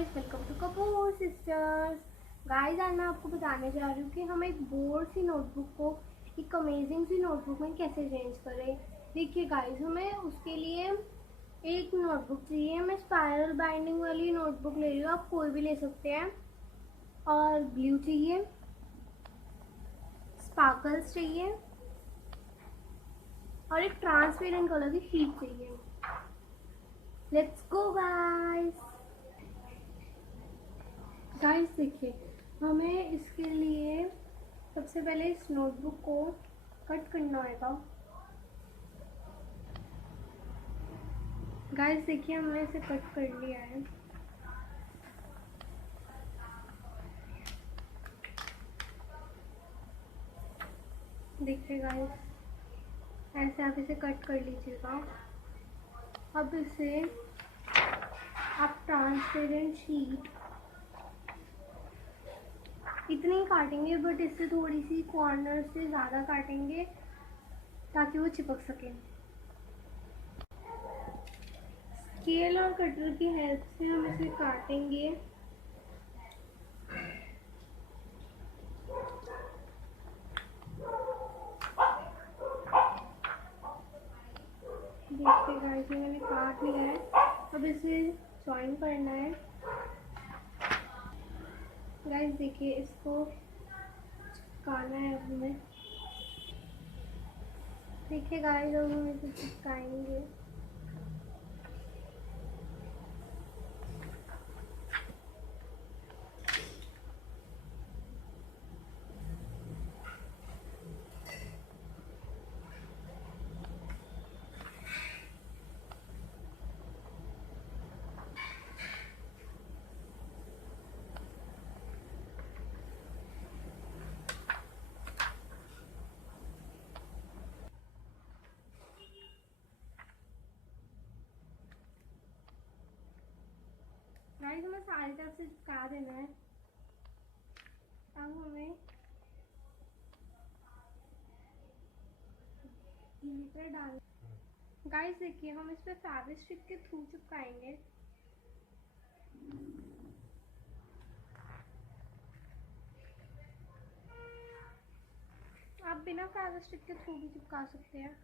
Guys, welcome to Kapoor sisters. Guys, आज मैं आपको बताने जा रही हूँ कि हम एक बोर्ड सी नोटबुक को एक अमेजिंग सी नोटबुक में कैसे चेंज करें। देखिए गाइस, हमें उसके लिए एक नोटबुक चाहिए। मैं स्पाइरल बाइंडिंग वाली नोटबुक ले रही हूँ, आप कोई भी ले सकते हैं। और ग्लू चाहिए, स्पार्कल्स चाहिए और एक ट्रांसपेरेंट कलर की शीट चाहिए। Let's go guys. गाइस देखिए, हमें इसके लिए सबसे पहले इस नोटबुक को कट करना होगा। गाइस देखिए, हमने इसे कट कर लिया है। देखिए गाइस, ऐसे आप इसे कट कर लीजिएगा। अब इसे आप ट्रांसपेरेंट शीट इतनी ही काटेंगे, बट इससे थोड़ी सी कॉर्नर से ज़्यादा काटेंगे ताकि वो चिपक सके। स्केल और कटर की हेल्प से हम इसे काटेंगे। देखिए गाइस, मैंने काट लिया है। अब इसे जॉइन करना है। गाइस देखिए, इसको चिपकाना है अब हमें। देखिए गाइस, अब हम इसे चिपकाएंगे। गाइस, हमें सारी तरफ से चिपका देना है। अब हमें ग्लिटर डाल। गाइस देखिए, हम इस पे फेविस्टिक के थ्रू चिपकाएंगे। आप बिना फेविस्टिक के थ्रू भी चिपका सकते हैं।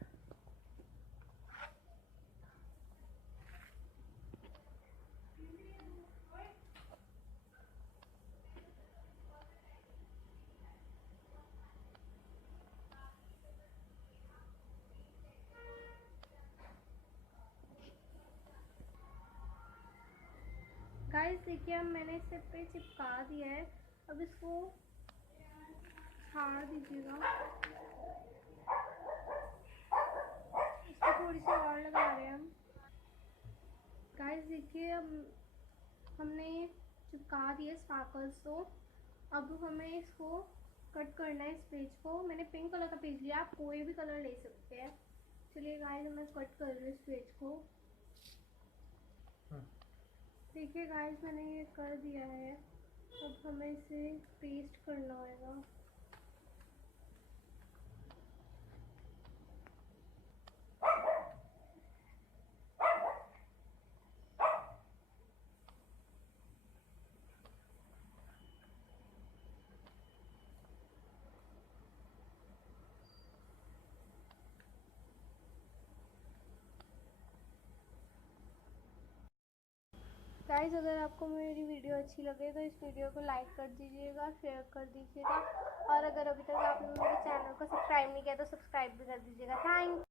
गाइस देखिए, अब मैंने इसे पे चिपका दिया है। अब इसको झाड़ दीजिएगा। इसको थोड़ी सी और लगा रहे हैं हम। गाइस देखिए, अब हमने चिपका दिए स्पार्कल्स को। अब हमें इसको कट करना है। इस पेज को मैंने पिंक कलर का पेज लिया, आप कोई भी कलर ले सकते हैं। चलिए गाइस, मैं कट कर रही हूँ इस पेज को। देखिए गाइस, मैंने ये कर दिया है। अब हमें इसे पेस्ट करना होगा। गाइस, अगर आपको मेरी वीडियो अच्छी लगे तो इस वीडियो को लाइक कर दीजिएगा, शेयर कर दीजिएगा और अगर अभी तक आपने मेरे चैनल को सब्सक्राइब नहीं किया तो सब्सक्राइब भी कर दीजिएगा। थैंक